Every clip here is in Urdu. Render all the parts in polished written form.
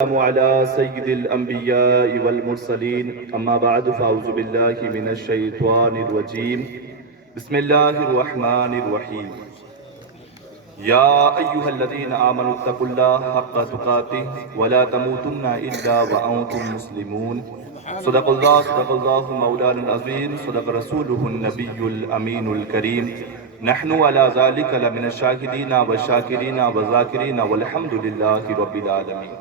السلام على سيد الأنبياء والمرسلين أما بعد فأعوذ بالله من الشيطان الرجيم بسم الله الرحمن الرحيم يا أيها الذين آمنوا اتقوا الله حق تقاته ولا تموتن إلا وأنتم مسلمون صدق الله مولانا العظيم صدق رسوله النبي الأمين الكريم نحن على ذلك لمن الشاهدين والشاكرين والذاكرين والحمد لله رب العالمين۔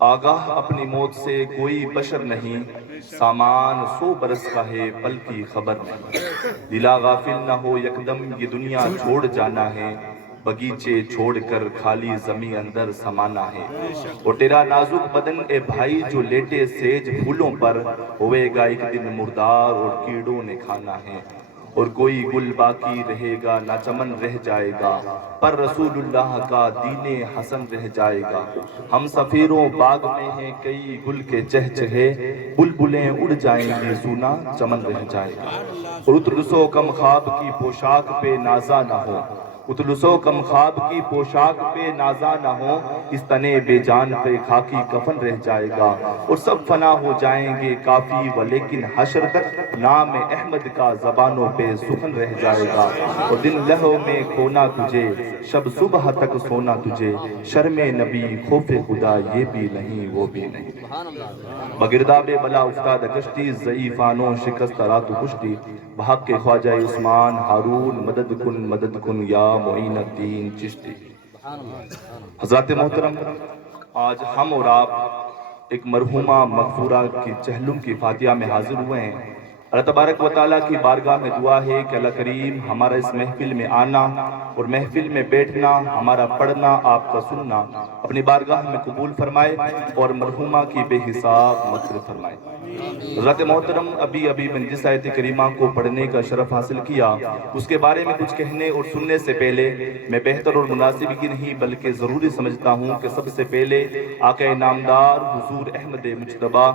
آگاہ اپنی موت سے کوئی بشر نہیں، سامان 100 برس کا ہے پل کی خبر نہیں۔ دلا غافل نہ ہو یکدم یہ دنیا چھوڑ جانا ہے، بگیچے چھوڑ کر خالی زمین اندر سمانا ہے۔ اور تیرا نازک بدن اے بھائی جو لیٹے سیج پھولوں پر، ہوئے گا ایک دن مردار اور کیڑوں نے کھانا ہے۔ اور کوئی گل باقی رہے گا نہ چمن رہ جائے گا، پر رسول اللہ کا دین حسن رہ جائے گا۔ ہم سفیروں باغ میں ہیں کئی گل کے چہچہے، بلبلیں اڑ جائیں گی سونا چمن رہ جائے گا۔ اور اتلس و کم خواب کی پوشاک پہ نازا نہ ہو، اتلس و کم خواب کی پوشاک پہ نازا نہ ہو، اس تنے بے جان پہ خاکی کفن رہ جائے گا۔ اور سب فنا ہو جائیں گے کافی ولیکن حشر تک نام احمد کا زبانوں پہ سخن رہ جائے گا۔ اور دن لہو میں کھونا تجھے، شب صبح تک سونا تجھے، شرم نبی خوف خدا یہ بھی نہیں وہ بھی نہیں۔ بگرداب بلا افتاد کشتی، ضعیفانوں شکست رات و کشتی، بحق کے خواجہ عثمان ہارون مدد کن یا معین الدین چشتی۔ حضرات محترم، آج ہم اور آپ ایک مرحومہ مغفورہ کی چہلم کی فاتحہ میں حاضر ہوئے ہیں۔ اللہ تبارک و تعالیٰ کی بارگاہ میں دعا ہے کہ اللہ کریم ہمارا اس محفل میں آنا اور محفل میں بیٹھنا، ہمارا پڑھنا، آپ کا سننا اپنی بارگاہ میں قبول فرمائے اور مرحومہ کی بے حساب مغفرت فرمائے۔ حضرت محترم، ابھی میں جس آیت کریمہ کو پڑھنے کا شرف حاصل کیا، اس کے بارے میں کچھ کہنے اور سننے سے پہلے میں بہتر اور مناسب ہی نہیں بلکہ ضروری سمجھتا ہوں کہ سب سے پہلے آقا نامدار حضور احمد مجتبی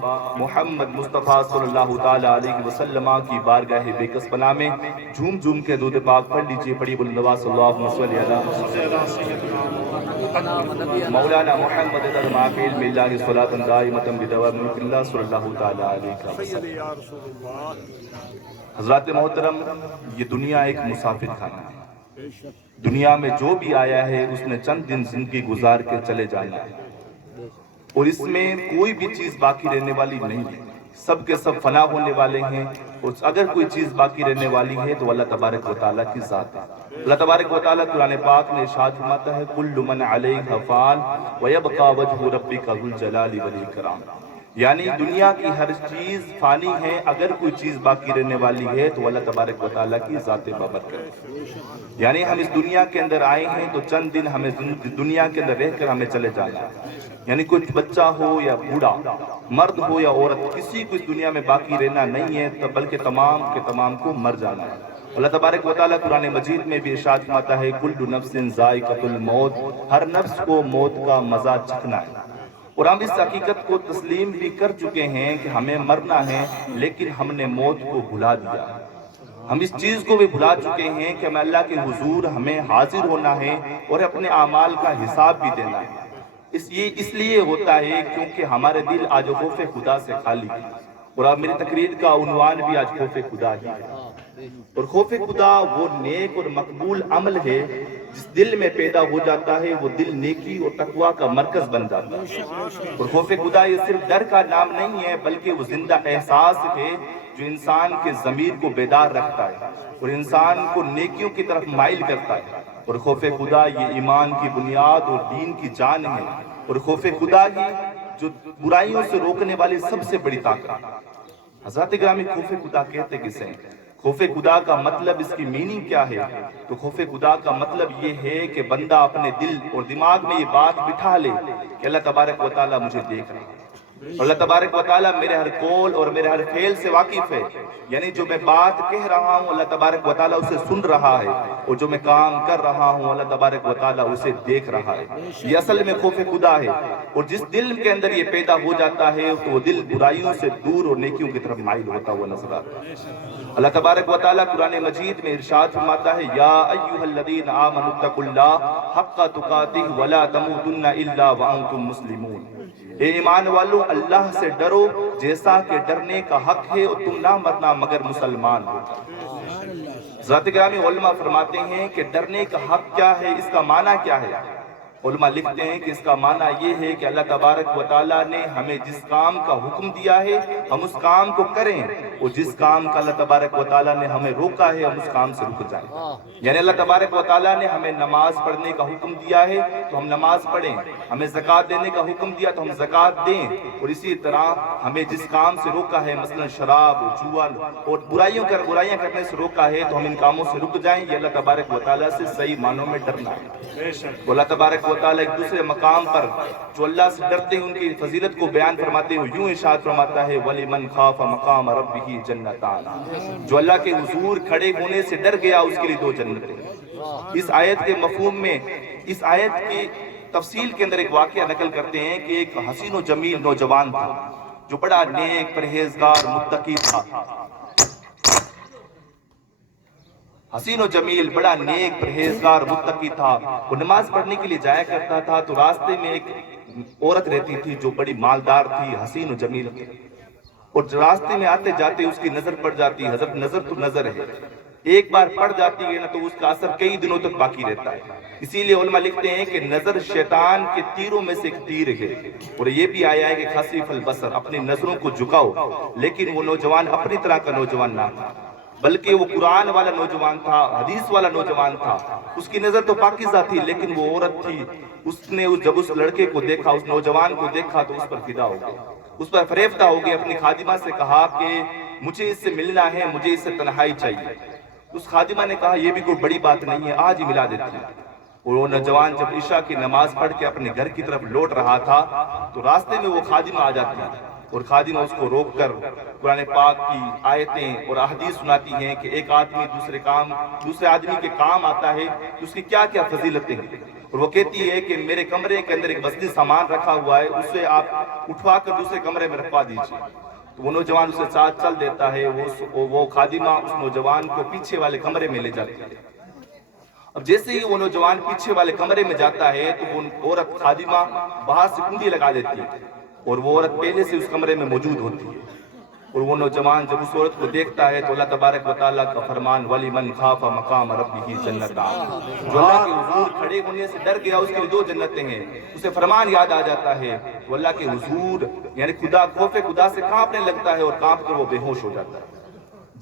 محمد مصطفیٰ صلی اللہ تعالیٰ علیہ وسلم کی بارگاہ بے کس پناہ میں جھوم کے درود پاک پڑھ لیجئے۔ پڑھی بلند آواز صلی اللہ علیہ وسلم مولانا محمد المعافی علم اللہ صلاة دائمة بدوام ملک اللہ صلی اللہ تعالیٰ علیہ وسلم۔ حضرات محترم، یہ دنیا ایک مسافر خانہ ہے۔ دنیا میں جو بھی آیا ہے اس نے چند دن زندگی گزار کے چلے جانا ہے، اور اس میں کوئی بھی چیز باقی رہنے والی نہیں ہے، سب کے سب فنا ہونے والے ہیں۔ اور اگر کوئی چیز باقی رہنے والی ہے تو اللہ تبارک و تعالیٰ کی ذات ہے۔ اللہ تبارک و تعالیٰ قرآن پاک میں ارشاد فرماتا ہے کل من علیہ فان ویبقى وجہ ربک ذو الجلال والاکرام، یعنی دنیا کی ہر چیز فانی ہے، اگر کوئی چیز باقی رہنے والی ہے تو اللہ تبارک و تعالیٰ کی ذات بابرکت۔ یعنی ہم اس دنیا کے اندر آئے ہیں تو چند دن ہمیں دنیا کے اندر رہ کر ہمیں چلے جانا ہے۔ یعنی کچھ بچہ ہو یا بوڑھا، مرد ہو یا عورت، کسی کو اس دنیا میں باقی رہنا نہیں ہے بلکہ تمام کے تمام کو مر جانا ہے۔ اللہ تبارک و تعالیٰ قرآن مجید میں بھی ارشاد فرماتا ہے کل نفس ذائقۃ الموت، ہر نفس کو موت کا مزہ چکھنا ہے۔ اور ہم اس حقیقت کو تسلیم بھی کر چکے ہیں کہ ہمیں مرنا ہے، لیکن ہم نے موت کو بھلا دیا۔ ہم اس چیز کو بھی بھلا چکے ہیں کہ ہمیں اللہ کے حضور ہمیں حاضر ہونا ہے اور اپنے اعمال کا حساب بھی دینا ہے۔ اس لیے ہوتا ہے کیونکہ ہمارے دل آج خوف خدا سے خالی ہے، اور اب میری تقریر کا عنوان بھی آج خوف خدا ہی ہے۔ اور خوف خدا وہ نیک اور مقبول عمل ہے جس دل میں پیدا ہو جاتا ہے، وہ دل نیکی اور تقوی کا مرکز بن جاتا ہے۔ اور خوف خدا یہ صرف ڈر کا نام نہیں ہے بلکہ وہ زندہ احساس ہے جو انسان کے ضمیر کو بیدار رکھتا ہے اور انسان کو نیکیوں کی طرف مائل کرتا ہے۔ اور خوف خدا یہ ایمان کی بنیاد اور دین کی جان ہے، اور خوف خدا ہی جو برائیوں سے روکنے والی سب سے بڑی طاقت ہے۔ حضرات گرامی، خوف خدا کہتے کسے ہیں؟ خوف خدا کا مطلب، اس کی میننگ کیا ہے؟ تو خوف خدا کا مطلب یہ ہے کہ بندہ اپنے دل اور دماغ میں یہ بات بٹھا لے کہ اللہ تبارک و تعالیٰ مجھے دیکھ رہا ہے، اللہ تبارک و تعالیٰ میرے ہر قول اور میرے ہر فعل سے واقف ہے، یعنی جو میں بات کہہ رہا ہوں اللہ تبارک و تعالیٰ اسے سن رہا ہے، اور جو میں کام کر رہا ہوں اللہ تبارک و تعالیٰ اسے دیکھ رہا ہے۔ یہ اصل میں خوف خدا ہے، اور جس دل کے اندر یہ پیدا ہو جاتا ہے تو وہ دل برائیوں سے دور اور نیکیوں کی طرف مائل ہوتا ہوا نظر آتا ہے۔ اللہ تبارک و تعالیٰ قرآن مجید میں ارشاد فرماتا ہے، یا ایھا الذین آمنوا اتقوا اللہ حق تقاتہ ولا تموتن الا وانتم مسلمون۔ اے ایمان والو اللہ سے ڈرو جیسا کہ ڈرنے کا حق ہے، اور تم نہ مرنا مگر مسلمان ہو۔ حضرات گرامی علماء فرماتے ہیں کہ ڈرنے کا حق کیا ہے، اس کا معنی کیا ہے؟ علماء لکھتے ہیں کہ اس کا معنی یہ ہے کہ اللہ تبارک و تعالیٰ نے ہمیں جس کام کا حکم دیا ہے ہم اس کام کو کریں، اور جس کام کا اللہ تبارک و تعالیٰ نے ہمیں روکا ہے ہم اس کام سے رک جائیں۔ یعنی اللہ تبارک و تعالیٰ نے ہمیں نماز پڑھنے کا حکم دیا ہے تو ہم نماز پڑھیں، ہمیں زکوٰۃ دینے کا حکم دیا تو ہم زکوٰۃ دیں، اور اسی طرح ہمیں جس کام سے روکا ہے مثلا شراب جوا اور برائیاں کرنے سے روکا ہے تو ہم ان کاموں سے رک جائیں۔ یہ اللہ تبارک و تعالیٰ سے صحیح معنوں میں ڈرنا ہے۔ اللہ تبارک و تعالیٰ ایک دوسرے مقام پر جو اللہ سے ڈرتے ہیں ان کی فضیلت کو بیان فرماتے ہوئے یوں ارشاد فرماتا ہے، وَلِمَنْ خَافَ مَقَامَ رَبِّهِ جَنَّتَانِ، جو اللہ کے حضور کھڑے ہونے سے ڈر گیا اس کے لیے دو جنتیں۔ اس آیت کے مفہوم میں اس آیت کی تفصیل کے اندر ایک واقعہ نقل کرتے ہیں کہ ایک حسین و جمیل نوجوان تھا جو بڑا نیک پرہیزگار متقی تھا۔ حسین و جمیل بڑا نیک پرہیزگار متقی تھا، وہ نماز پڑھنے کے لیے جایا کرتا تھا تو راستے میں ایک عورت رہتی تھی جو بڑی مالدار تھی، حسین و جمیل تھی، اور راستے میں آتے جاتے اس کی نظر پڑ جاتی۔ حضرت نظر تو نظر ہے، ایک بار پڑ جاتی ہے نا تو اس کا اثر کئی دنوں تک باقی رہتا ہے۔ اسی لیے علماء لکھتے ہیں کہ نظر شیطان کے تیروں میں سے ایک تیر ہے، اور یہ بھی آیا ہے کہ خسیف البصر، اپنی نظروں کو جھکاؤ، لیکن وہ نوجوان اپنی طرح کا نوجوان نہ تھا بلکہ وہ قرآن والا نوجوان تھا، حدیث والا نوجوان تھا۔ اس کی نظر تو پاکیزہ تھی لیکن وہ عورت تھی، اس نے جب اس لڑکے کو دیکھا، اس نوجوان کو دیکھا تو اس پر فدا ہو گیا، اس پر فریفتہ ہو گیا۔ اپنی خادمہ سے کہا کہ مجھے اس سے ملنا ہے، مجھے اس سے تنہائی چاہیے۔ اس خادمہ نے کہا یہ بھی کوئی بڑی بات نہیں ہے، آج ہی ملا دیتی ہے۔ اور وہ نوجوان جب عشاء کی نماز پڑھ کے اپنے گھر کی طرف لوٹ رہا تھا تو راستے میں وہ خادمہ آ جاتی ہے، اور خادمہ اس کو روک کر قرآن پاک کی آیتیں اور احادیث سناتی ہیں کہ ایک آدمی دوسرے آدمی کے کام آتا ہے تو اس کی کیا کیا فضیلتیں ہیں، اور وہ کہتی ہے کہ میرے کمرے کے اندر ایک وزنی سامان رکھا ہوا ہے، اسے آپ اٹھوا کر دوسرے کمرے میں رکھوا دیجیے۔ تو وہ نوجوان اسے ساتھ چل دیتا ہے، وہ خادمہ اس نوجوان کو پیچھے والے کمرے میں لے جاتی ہے۔ اب جیسے ہی وہ نوجوان پیچھے والے کمرے میں جاتا ہے تو وہ عورت خادمہ باہر سے کنڈی لگا دیتی ہے، اور وہ عورت پہلے سے اس کمرے میں موجود ہوتی ہے۔ اور وہ نوجوان جب اس عورت کو دیکھتا ہے تو اللہ تبارک و تعالیٰ کا فرمان، وَلِمَنْ خَافَ مَقَامَ رَبِّهِ جَنَّتَانِ، جو اللہ کے حضور کھڑے ہونے سے ڈر گیا اس کے لیے دو جنتیں ہیں۔ اسے فرمان یاد آ جاتا ہے، وہ اللہ کے حضور یعنی خدا، خوف خدا سے کانپنے لگتا ہے اور کانپ کر وہ بے ہوش ہو جاتا ہے۔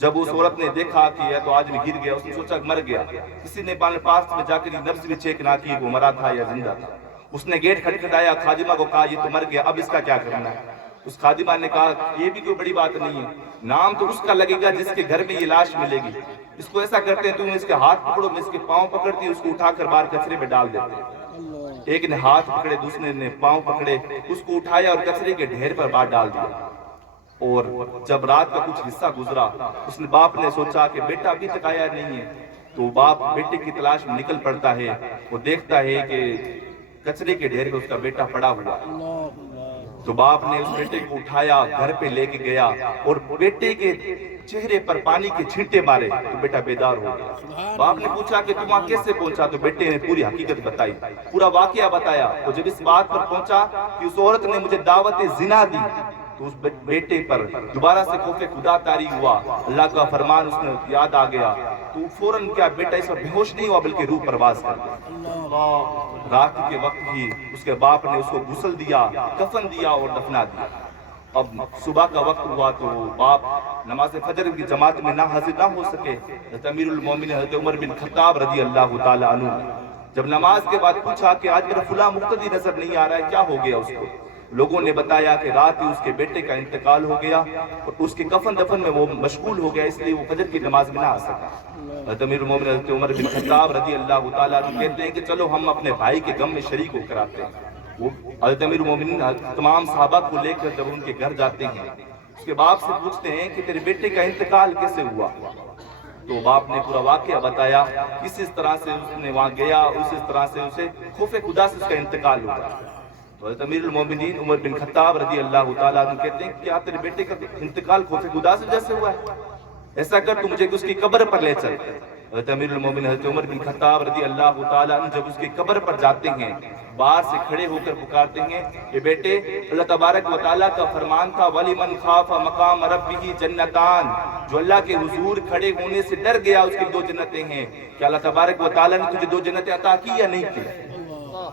جب اس عورت نے دیکھا کہ یہ تو آدمی گر گیا، اس نے سوچا کہ مر گیا، کسی نے پاس میں جا کر نبض بھی چیک نہ کی وہ مرا تھا یا زندہ تھا۔ اس نے گیٹ کھٹکھٹایا، خادمہ کو کہا یہ تو مر گیا، اب اس کا کیا کرنا ہے؟ اس خادمہ نے کہا یہ بھی کوئی بڑی بات نہیں ہے، نام تو اس کا لگے گا جس کے گھر میں یہ لاش ملے گی۔ اس کو ایسا کرتے ہیں تم اس کے ہاتھ پکڑو، میں اس کے پاؤں پکڑتی ہوں، اس کو اٹھا کر باہر کچرے میں ڈال دیتے ہیں۔ ایک نے ہاتھ پکڑے، دوسرے نے پاؤں پکڑے، اس کو اٹھایا اور کچرے کے ڈھیر پر باہر ڈال دیا۔ اور جب رات کا کچھ حصہ گزرا، اس نے باپ نے سوچا کہ بیٹا ابھی تک آیا نہیں ہے، تو باپ بیٹے کی تلاش میں نکل پڑتا ہے۔ وہ دیکھتا ہے کہ کچرے کے ڈھیر پہ اس کا بیٹا پڑا ہوا، تو باپ نے اس بیٹے کو اٹھایا، گھر پہ لے کے گیا اور بیٹے کے چہرے پر پانی کے چھینٹے مارے تو بیٹا بیدار ہو گیا۔ باپ نے پوچھا کہ تم وہاں کیسے پہنچا؟ تو بیٹے نے پوری حقیقت بتائی، پورا واقعہ بتایا۔ تو جب اس بات پر پہنچا کہ اس عورت نے مجھے دعوت زنا دی تو اس بیٹے پر دوبارہ سے خوف خدا طاری ہوا، اللہ کا فرمان اس نے یاد آ گیا، تو فوراً کیا بیٹا اس پر بے ہوش نہیں ہوا بلکہ روح پرواز کر گیا۔ رات کے وقت ہی اس کے باپ نے اس کو غسل دیا، کفن دیا اور دفنا دیا۔ اب صبح کا وقت ہوا تو باپ نماز فجر کی جماعت میں نہ حاضر نہ ہو سکے۔ امیر المومنین حضرت عمر بن خطاب رضی اللہ تعالی عنہ جب نماز کے بعد پوچھا کہ آج میرا فلاں مقتدی نظر نہیں آ رہا ہے، کیا ہو گیا اس کو؟ لوگوں نے بتایا کہ رات ہی اس کے بیٹے کا انتقال ہو گیا اور اس کے کفن دفن میں وہ مشغول ہو گیا، اس لیے وہ فجر کی نماز میں نہ آ سکا۔ حضرت امیر المومنین حضرت عمر بن خطاب رضی اللہ تعالیٰ عنہ کہتے ہیں کہ چلو ہم اپنے بھائی کے غم میں شریک ہو کر آتے ہیں۔ وہ حضرت امیر المومنین تمام صحابہ کو لے کر جب ان کے گھر جاتے ہیں، اس کے باپ سے پوچھتے ہیں کہ تیرے بیٹے کا انتقال کیسے ہوا؟ تو باپ نے پورا واقعہ بتایا، اس طرح سے اس نے وہاں گیا، اس طرح سے اسے خوف خدا سے اس کا انتقال ہوا۔ تو حضرت امیر المومنین عمر بن خطاب رضی اللہ تعالیٰ عنہ کہتے ہیں کہ کیا تیرے بیٹے کا انتقال خوف خدا سے جیسے ہوا ہے؟ ایسا کر تو مجھے اس کی قبر پر لے چل۔ حضرت امیر المومنین حضرت عمر بن خطاب رضی اللہ تعالیٰ عنہ جب اس کی قبر پر جاتے ہیں، باہر سے کھڑے ہو کر پکارتے ہیں کہ بیٹے، اللہ تبارک و تعالیٰ کا فرمان تھا وَلِمَنْ خَافَ مَقَامَ رَبِّهِ جَنَّتَانِ، جو اللہ کے حضور کھڑے ہونے سے ڈر گیا اس کی 2 جنتیں ہیں۔ کہ اللہ تبارک و تعالیٰ نے تجھے 2 جنتیں عطا کی یا نہیں کی؟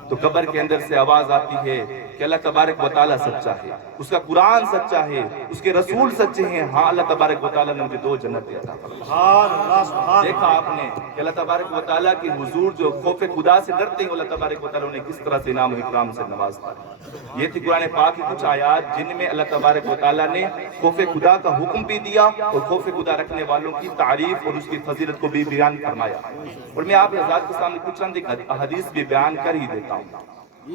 تو قبر کے اندر سے آواز آتی ہے کہ اللہ تبارک و تعالیٰ سچا ہے، اس کا قرآن سچا ہے، اس کے رسول سچے ہیں، ہاں اللہ تبارک و تعالیٰ نے مجھے 2 جنتیں عطا فرمائیں۔ دیکھا آپ نے کہ اللہ تبارک و تعالیٰ کے حضور جو خوف خدا سے ڈرتے ہیں، اللہ تبارک و تعالیٰ نے کس طرح سے انعام و اکرام سے نوازتا ہے۔ یہ تھی قرآن پاک کی کچھ آیات جن میں اللہ تبارک و تعالیٰ نے خوف خدا کا حکم بھی دیا اور خوف خدا رکھنے والوں کی تعریف اور اس کی فضیلت کو بھی بیان فرمایا۔ اور میں آپ حضرات کے سامنے کچھ چند حدیث بھی بیان کر ہی دیتا ہوں۔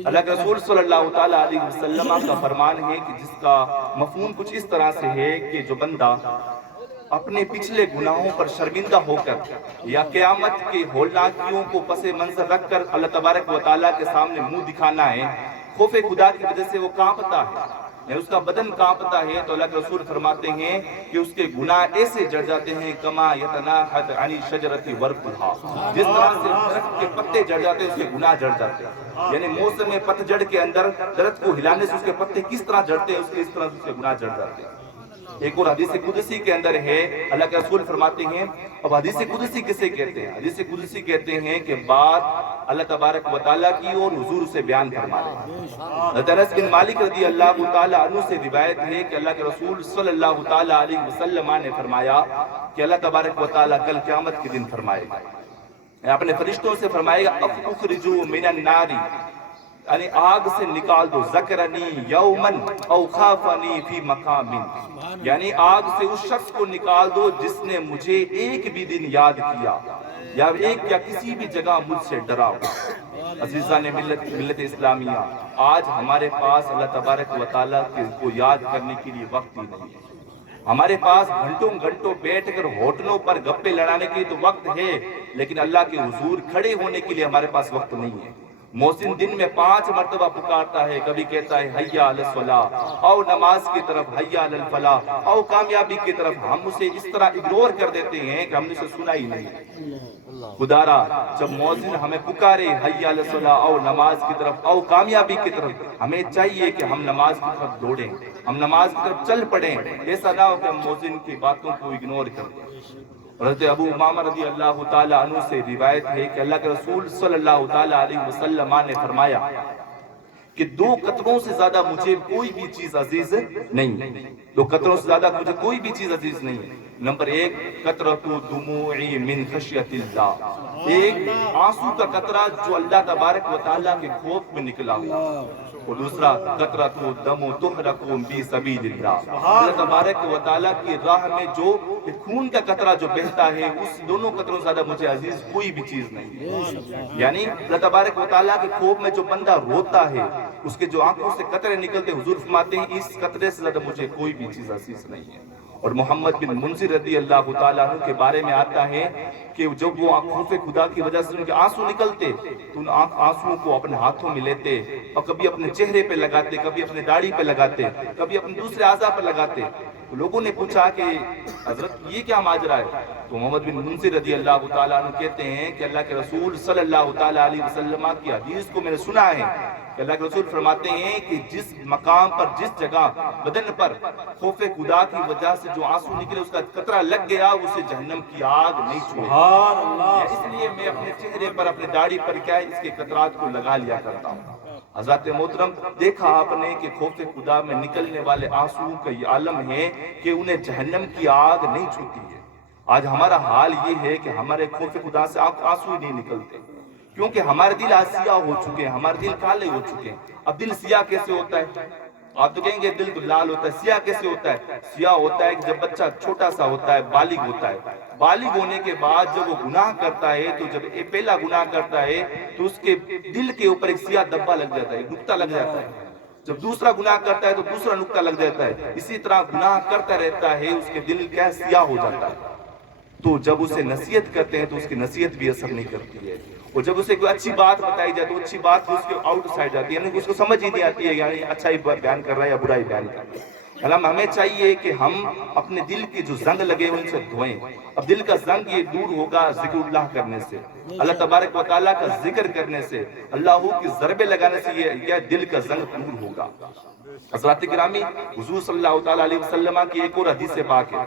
اللہ کے رسول صلی اللہ تعالیٰ علیہ وسلم کا فرمان ہے کہ جس کا مفہوم کچھ اس طرح سے ہے کہ جو بندہ اپنے پچھلے گناہوں پر شرمندہ ہو کر یا قیامت کے ہولناکیوں کو پس منظر رکھ کر اللہ تبارک و تعالیٰ کے سامنے منہ دکھانا ہے، خوف خدا کی وجہ سے وہ کانپتا ہے، اس کا بدن کانپتا ہے، تو اللہ کے رسول فرماتے ہیں کہ اس کے گناہ ایسے جڑ جاتے ہیں کما یتناحت عن الشجرۃ ورقها، جس طرح سے درخت کے پتے جڑ جاتے ہیں اس کے گناہ جڑ جاتے ہیں۔ یعنی موسم پتجھڑ کے اندر درخت کو ہلانے سے اس کے پتے کس طرح جڑتے ہیں، اس طرح سے اس کے گناہ جڑ جاتے ہیں۔ ایک اور حدیث قدسی کے اندر ہے، اللہ کے رسول فرماتے ہیں، اب حدیث قدسی کسے کہتے ہیں؟ حدیث قدسی کہتے ہیں کہ بات اللہ تبارک و تعالیٰ کی اور حضور سے بیان فرما رہے ہیں۔ حضرت انس بن مالک رضی اللہ تعالیٰ عنہ سے روایت ہے کہ اللہ کے رسول صلی اللہ تعالیٰ علیہ وسلم نے فرمایا کہ اللہ تبارک و تعالیٰ کل قیامت کے دن فرمائے گا، اپنے فرشتوں سے فرمائے گا اخرجوا من النار، یعنی آگ سے نکال دو، ذکرنی یومن او خافنی فی مقام، یعنی آگ سے اس شخص کو نکال دو جس نے مجھے ایک بھی دن یاد کیا یا ایک یا کسی بھی جگہ مجھ سے ڈرا ہو۔ عزیزان ملت اسلامیہ، آج ہمارے پاس اللہ تبارک و تعالیٰ کو یاد کرنے کے لیے وقت ہی نہیں ہے۔ ہمارے پاس گھنٹوں گھنٹوں بیٹھ کر ہوٹلوں پر گپے لڑانے کے لیے تو وقت ہے، لیکن اللہ کے حضور کھڑے ہونے کے لیے ہمارے پاس وقت نہیں ہے۔ محسن دن میں 5 مرتبہ پکارتا ہے، کبھی کہتا ہے حیا علی الصلاۃ، او نماز کی طرف، حیا علی الفلاح، او کامیابی کی طرف۔ ہم اسے اس طرح اگنور کر دیتے ہیں کہ ہم نے اسے سنا ہی نہیں۔ خدارا جب مؤذن ہمیں پکارے حیا علی الصلاۃ او نماز کی طرف او کامیابی کی طرف، ہمیں چاہیے کہ ہم نماز کی طرف دوڑیں، ہم نماز کی طرف چل پڑیں، ایسا نہ ہو کہ ہم مؤذن کی باتوں کو اگنور کریں۔ حضرت ابو امامہ رضی اللہ تعالیٰ عنہ سے روایت ہے کہ اللہ کے رسول صلی اللہ تعالیٰ علیہ وسلم نے فرمایا کہ 2 قطروں سے زیادہ مجھے کوئی بھی چیز عزیز نہیں، 2 قطروں سے زیادہ مجھے کوئی بھی چیز عزیز نہیں۔ نمبر 1 قطرۃ دموعی من خشیۃ اللہ، ایک آنسو کا قطرہ جو اللہ تبارک و تعالیٰ کے خوف میں نکلا ہوا، اور دوسرا قطرۃ دم تحرق فی سبیل اللہ، اللہ تبارک و تعالیٰ کی راہ میں جو خون کا قطرہ جو بہتا ہے، اس دونوں قطروں سے زیادہ مجھے عزیز کوئی بھی چیز نہیں۔ یعنی اللہ تبارک و تعالیٰ کے خوف میں جو بندہ روتا ہے، اس کے جو آنکھوں سے قطرے نکلتے، حضور فرماتے ہیں اس قطرے سے زیادہ مجھے کوئی بھی چیز عزیز نہیں ہے۔ اور محمد بن منذر رضی اللہ تعالیٰ عنہ کے بارے میں آتا ہے کہ جب وہ خوف خدا کی وجہ سے ان کے آنسو نکلتے تو ان آنسوؤں کو اپنے ہاتھوں میں لیتے اور کبھی اپنے چہرے پہ لگاتے، کبھی اپنے داڑھی پہ لگاتے، کبھی اپنے دوسرے اعضاء پر لگاتے۔ تو لوگوں نے پوچھا کہ حضرت یہ کیا ماجرا ہے؟ تو محمد بن منذر رضی اللہ تعالیٰ عنہ کہتے ہیں کہ اللہ کے رسول صلی اللہ تعالیٰ علیہ وسلم کی حدیث کو میں نے سنا ہے کہ اللہ کے رسول فرماتے ہیں کہ جس مقام پر، جس جگہ بدن پر خوف خدا کی وجہ سے جو آنسو نکلے، اس کا قطرہ لگ گیا، اسے جہنم کی آگ نہیں چھوئے۔ اس لیے میں اپنے چہرے پر، اپنے داڑھی پر کیا ہے، اس کے قطرات کو لگا لیا کرتا ہوں۔ حضرات محترم، دیکھا آپ نے کہ خوف خدا میں نکلنے والے آنسو کا یہ عالم ہے کہ انہیں جہنم کی آگ نہیں چھوتی ہے۔ آج ہمارا حال یہ ہے کہ ہمارے خوف خدا سے آنسو ہی نہیں نکلتے، کیونکہ ہمارے دل سیاہ ہو چکے ہیں، ہمارے دل کالے ہو چکے ہیں۔ اب دل سیاہ کیسے ہوتا ہے؟ آپ تو کہیں گے دل تو لال ہوتا ہے، سیاہ کیسے ہوتا ہے؟ سیاہ ہوتا ہے کہ جب بچہ چھوٹا سا ہوتا ہے، بالغ ہوتا ہے، بالغ ہونے کے بعد جب وہ گناہ کرتا ہے تو جب پہلا گناہ کرتا ہے تو اس کے دل کے اوپر ایک سیاہ دھبا لگ جاتا ہے، ایک نقطہ لگ جاتا ہے۔ جب دوسرا گناہ کرتا ہے تو دوسرا نقطہ لگ جاتا ہے، اسی طرح گناہ کرتا رہتا ہے، اس کے دل کیا سیاہ ہو جاتا ہے۔ تو جب اسے نصیحت کرتے ہیں تو اس کی نصیحت بھی اثر نہیں کرتی ہے، اور جب اسے کوئی اچھی بات بتائی جائے تو اچھی بات اس کے آؤٹ سائڈ جاتی ہے، یعنی اس کو سمجھ ہی نہیں آتی ہے یعنی اچھا ہی بیان کر رہا ہے یا برا ہی بیان کر رہا ہے۔ ہمیں چاہیے کہ ہم اپنے دل کے جو زنگ لگے ان سے دھوئیں۔ اب دل کا زنگ یہ دور ہوگا ذکر اللہ کرنے سے، اللہ تبارک و تعالیٰ کا ذکر کرنے سے، اللہ کی ضربے لگانے سے یہ دل کا زنگ دور ہوگا۔ حضرات گرامی، حضور صلی اللہ تعالیٰ علیہ وسلم کی ایک اور حدیث پاک ہے۔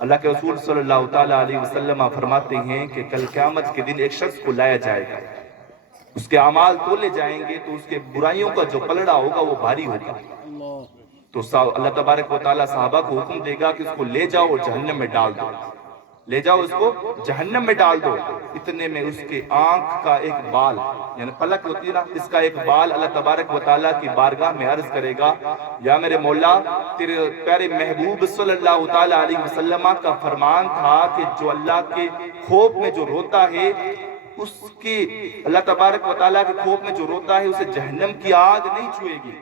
اللہ کے رسول صلی اللہ تعالیٰ علیہ وسلم فرماتے ہیں کہ کل قیامت کے دن ایک شخص کو لایا جائے گا، اس کے اعمال تولے جائیں گے تو اس کے برائیوں کا جو پلڑا ہوگا وہ بھاری ہوگا۔ تو اللہ تبارک و تعالیٰ صحابہ کو حکم دے گا کہ اس کو لے جاؤ اور جہنم میں ڈال دو، لے جاؤ اس کو جہنم میں ڈال دو۔ اتنے میں اس کے آنکھ کا ایک بال، یعنی پلک ہوتی ہے نا، اس کا ایک بال اللہ تبارک و تعالیٰ کی بارگاہ میں عرض کرے گا، یا میرے مولا، تیرے پیارے محبوب صلی اللہ تعالیٰ علیہ وسلم کا فرمان تھا کہ جو اللہ کے خوف میں جو روتا ہے اس کی، اللہ تبارک و تعالیٰ کے خوف میں جو روتا ہے اسے جہنم کی آگ نہیں چھوئے گی،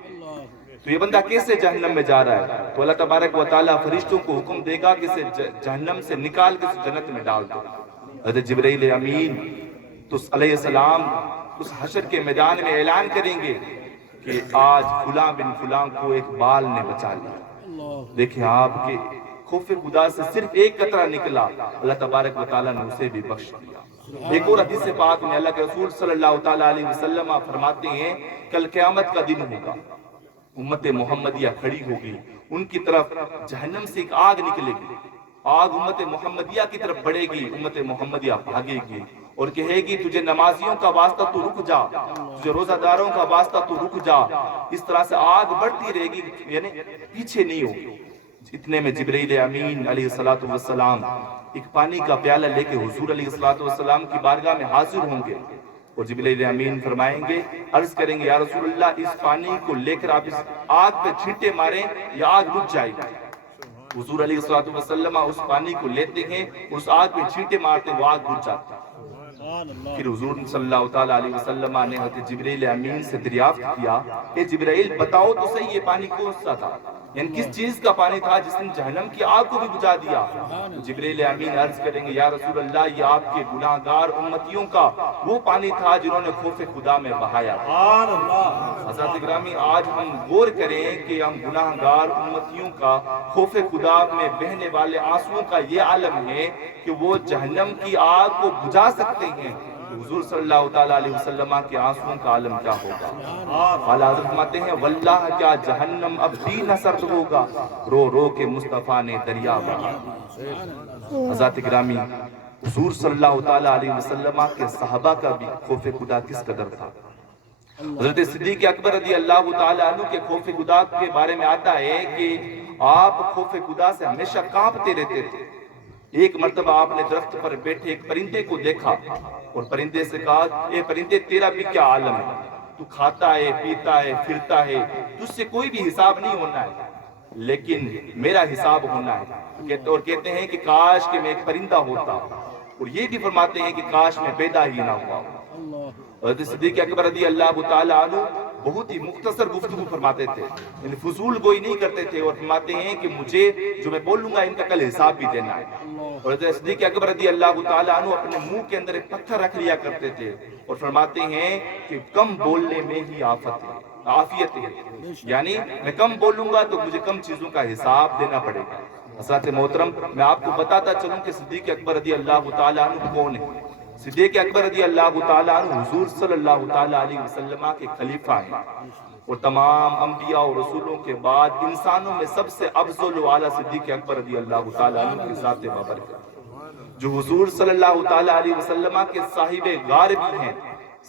تو یہ بندہ کیسے جہنم میں جا رہا ہے؟ تو اللہ تبارک و تعالیٰ فرشتوں کو حکم دے گا کہ اسے جہنم سے نکال کے جنت میں ڈال دو۔ حضرت جبرائیل امین تو علیہ السلام اس حشر کے میدان میں اعلان کریں گے کہ آج فلاں بن فلاں کو ایک بال نے بچا لیا۔ دیکھیں آپ کے خوف خدا سے صرف ایک قطرہ نکلا، اللہ تبارک و تعالیٰ نے اسے بھی بخش دیا۔ ایک اور حدیث پاک میں اللہ کے رسول صلی اللہ تعالیٰ علیہ وسلم فرماتے ہیں کل قیامت کا دن ہوگا، امت محمدیہ کھڑی ہوگی، ان کی طرف جہنم سے ایک آگ نکلے گی، آگ امت محمدیہ کی طرف بڑھے گی، امت محمدیہ بھاگے گی اور کہے گی تجھے نمازیوں کا واسطہ تو رک جا، تجھے روزہ داروں کا واسطہ تو رک جا۔ اس طرح سے آگ بڑھتی رہے گی، یعنی پیچھے نہیں ہوگی۔ اتنے میں جبرائیل امین علیہ السلام ایک پانی کا پیالہ لے کے حضور علیہ السلام کی بارگاہ میں حاضر ہوں گے، اور جبرائیل امین فرمائیں گے، عرض کریں گے یا رسول اللہ اس پانی کو لے کر آپ اس آگ پہ چھینٹے ماریں یا آگ بجھ جائے گی۔ حضور علیہ السلام اس پانی کو لیتے ہیں، اس آگ پہ چھینٹے مارتے ہیں، وہ آگ بجھ جاتی ہے۔ پھر حضور صلی اللہ تعالیٰ علیہ وسلم نے حضرت جبرائیل امین سے دریافت کیا، اے جبرائیل بتاؤ تو صحیح یہ پانی کون سا تھا، یعنی کس چیز کا پانی تھا جس نے جہنم کی آگ کو بھی بجھا دیا؟ جبرائیل امین عرض کریں گے یا رسول اللہ یہ آپ کے گناہ گار امتیوں کا وہ پانی تھا جنہوں نے خوف خدا میں بہایا۔ حضرات گرامی، آج ہم غور کریں کہ ہم گناہ گار امتیوں کا خوف خدا میں بہنے والے آنسوؤں کا یہ عالم ہے کہ وہ جہنم کی آگ کو بجھا سکتے ہیں، حضور صلی اللہ تعالیٰ علیہ وسلم کے آنسوؤں کا عالم کیا ہوگا؟ اعلیٰ حضرت فرماتے ہیں واللہ کیا جہنم اب بھی نہ سرد ہوگا، رو رو کے مصطفیٰ نے دریا بہا۔ حضرات گرامی، حضور صلی اللہ تعالیٰ علیہ وسلم کے صحابہ کا بھی خوف خدا کس قدر تھا۔ حضرت صدیق اکبر رضی اللہ تعالیٰ عنہ کے خوف خدا کے بارے میں آتا ہے کہ آپ خوف خدا سے ہمیشہ کانپتے رہتے تھے۔ ایک مرتبہ آپ نے درخت پر بیٹھے ایک پرندے کو دیکھا اور پرندے سے کہا اے پرندے تیرا بھی کیا عالم ہے، تو کھاتا ہے، پیتا ہے، پھرتا ہے، تجھ سے کوئی بھی حساب نہیں ہونا ہے لیکن میرا حساب ہونا ہے۔ اور کہتے ہیں کہ کاش کہ میں ایک پرندہ ہوتا، اور یہ بھی فرماتے ہیں کہ کاش میں پیدا ہی نہ ہوا۔ حضرت صدیق اکبر رضی اللہ تعالیٰ عنہ بہت ہی مختصر گفتگو فرماتے تھے، یعنی فضول گوئی نہیں کرتے تھے، اور فرماتے ہیں کہ مجھے جو میں بولوں گا ان کا کل حساب بھی دینا ہے۔ اور حضرت صدیق اکبر رضی اللہ تعالیٰ عنہ اپنے منہ کے اندر ایک پتھر رکھ لیا کرتے تھے اور فرماتے ہیں کہ کم بولنے میں ہی آفت ہے، عافیت ہے، یعنی میں کم بولوں گا تو مجھے کم چیزوں کا حساب دینا پڑے گا۔ حضرات محترم، میں آپ کو بتاتا چلوں کہ صدیق اکبر رضی اللہ تعالیٰ عنہ کون ہے۔ صدیق اکبر رضی اللہ تعالیٰ عنہ حضور صلی اللہ تعالیٰ علیہ وسلم کے خلیفہ ہیں، اور تمام انبیاء اور رسولوں کے بعد انسانوں میں سب سے افضل و اعلیٰ صدیق اکبر رضی اللہ تعالیٰ عنہ کی ذات بابرکت، جو حضور صلی اللہ تعالیٰ علیہ وسلم کے صاحب غار بھی ہیں،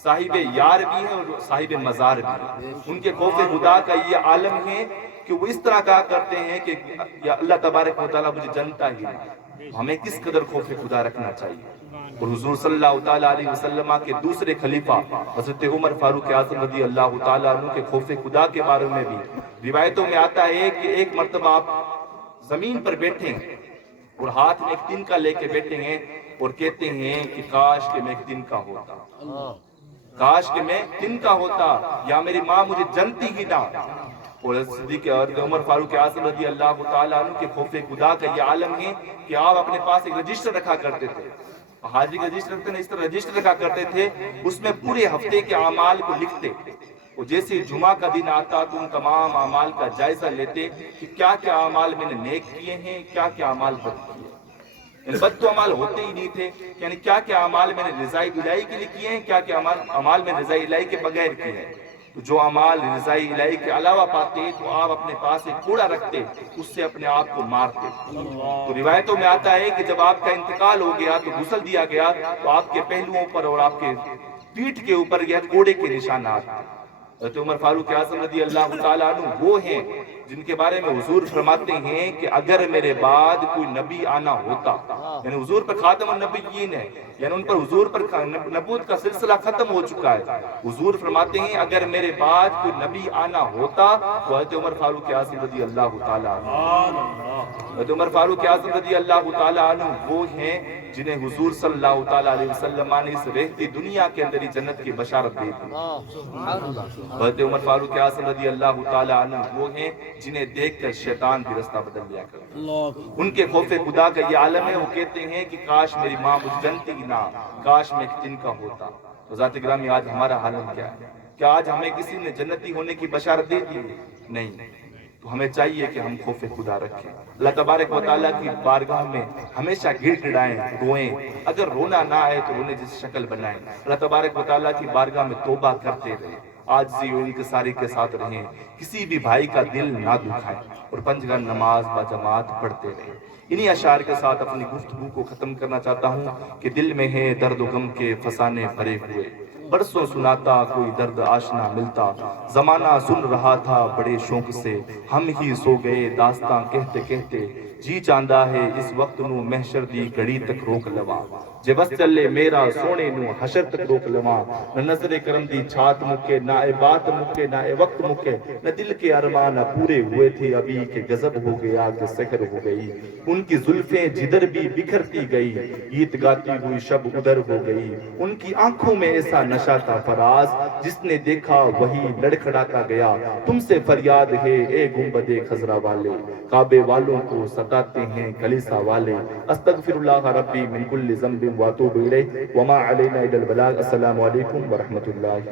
صاحب یار بھی ہیں اور صاحب مزار بھی ہیں۔ ان کے خوف خدا کا یہ عالم ہے کہ وہ اس طرح کہا کرتے ہیں کہ یا اللہ تبارک و تعالیٰ مجھے جانتا ہی نہیں، ہمیں کس قدر خوف خدا رکھنا چاہیے. اور حضور صلی اللہ تعالیٰ علیہ وسلم کے دوسرے خلیفہ حضرت عمر فاروق اعظم رضی اللہ تعالیٰ عنہ کے خوف خدا کے بارے میں بھی روایتوں میں آتا ہے کہ ایک مرتبہ آپ زمین پر بیٹھے ہیں اور ہاتھ میں ایک تنکا لے کے بیٹھے ہیں اور کہتے ہیں کہ کاش کہ میں ایک تنکا ہوتا، کاش کہ میں تنکا ہوتا، یا میری ماں مجھے جنتی ہی نہ. اور صدیق عمر فاروق اعظم رضی اللہ تعالیٰ عنہ کے خوف خدا کا یہ عالم ہے کہ آپ اپنے پاس ایک رجسٹر رکھا کرتے تھے. حاجی کا رجسٹر رکھتے ہیں، اس طرح رجسٹر رکھا کرتے تھے، اس میں پورے ہفتے کے اعمال کو لکھتے. اور جیسے جمعہ کا دن آتا تو ان تمام اعمال کا جائزہ لیتے کہ کیا کیا اعمال میں نے نیک کیے ہیں، کیا کیا اعمال بد کیے. یعنی بد تو اعمال ہوتے ہی نہیں تھے، یعنی کیا کیا اعمال میں نے رضائے الہی کے لیے کیے ہیں، کیا کیا اعمال میں رضائے الہی کے بغیر کیے ہیں. تو جو اعمال رضائے الہی کے علاوہ پاتے تو آپ اپنے پاس ایک کوڑا رکھتے، اس سے اپنے آپ کو مارتے. تو روایتوں میں آتا ہے کہ جب آپ کا انتقال ہو گیا تو غسل دیا گیا تو آپ کے پہلوؤں پر اور آپ کے پیٹھ کے اوپر یہ کوڑے کے نشانات. حضرت عمر فاروق اعظم رضی اللہ تعالیٰ عنہ وہ ہیں جن کے بارے میں حضور فرماتے ہیں کہ اگر میرے بعد کوئی نبی آنا ہوتا، یعنی حضور پر خاتم النبیین ہے، یعنی ان پر حضور پر نبوت کا سلسلہ ختم ہو چکا ہے. حضور فرماتے ہیں اگر میرے بعد کوئی نبی آنا ہوتا تو حضرت عمر فاروق اعظم رضی اللہ تعالیٰ عنہ. حضرت عمر فاروق اعظم رضی اللہ تعالیٰ عنہ وہ ہیں جنہیں حضور صلی اللہ تعالیٰ علیہ وسلم نے اس رہتی دنیا کے اندر ہی جنت کی بشارت دی تھی. حضرت عمر فاروق اعظم رضی اللہ تعالیٰ عنہ وہ ہیں جنہیں دیکھ کر شیطان بھی رستہ بدل لیا کرتا. ان کے خوف خدا کا یہ عالم ہے. وہ کہتے ہیں کہ کاش میری ماں مجھ جنتی ہی نہ، کاش میں ایک تنکا ہوتا. تو ذات گرامی آج ہمارا حال کیا ہے؟ کیا آج ہمیں کسی نے جنتی ہونے کی بشارت دے دی؟ نہیں. تو ہمیں چاہیے کہ ہم خوف خدا رکھیں، اللہ تبارک و تعالیٰ کی بارگاہ میں ہمیشہ گڑ گڑائیں، روئیں. اگر رونا نہ آئے تو رونے جیسی شکل بنائیں. اللہ تبارک و تعالیٰ کی بارگاہ میں توبہ کرتے رہیں، عاجزی و انکساری کے ساتھ رہیں، کسی بھی بھائی کا دل نہ دکھائیں اور پنج گھر نماز با جماعت پڑھتے رہیں. انہی اشعار کے ساتھ اپنی گفتگو کو ختم کرنا چاہتا ہوں کہ دل میں ہے درد و غم کے فسانے بھرے ہوئے، برسوں سناتا کوئی درد آشنا ملتا، زمانہ سن رہا تھا بڑے شوق سے، ہم ہی سو گئے داستاں کہتے کہتے، جی چاندہ ہے اس وقت نو محشر دی گھڑی تک روک لوا، جے بس چلے میرا سونے نو حشر تک روک لوا. نہ نظر کرم دی چھات مکے، نہ اے بات مکے، نہ اے وقت مکے، نہ دل کے ارمان پورے ہوئے تھے ابھی کہ غضب ہو گیا کہ سحر ہو گئی. ان کی زلفیں جدھر بھی بکھرتی گئی، گیت گاتی ہوئی شب ادھر ہو گئی. ان کی آنکھوں میں ایسا نشہ تھا فراز، جس نے دیکھا وہی لڑکھڑاتا گیا. تم سے فریاد ہے اے گنبد خضرا والے، کعبے والوں کو ستاتے ہیں کلیسا والے. استغفر اللہ ربی من کل ذنب واتوب الیہ وما علینا الا البلاغ. السلام علیکم ورحمۃ اللہ.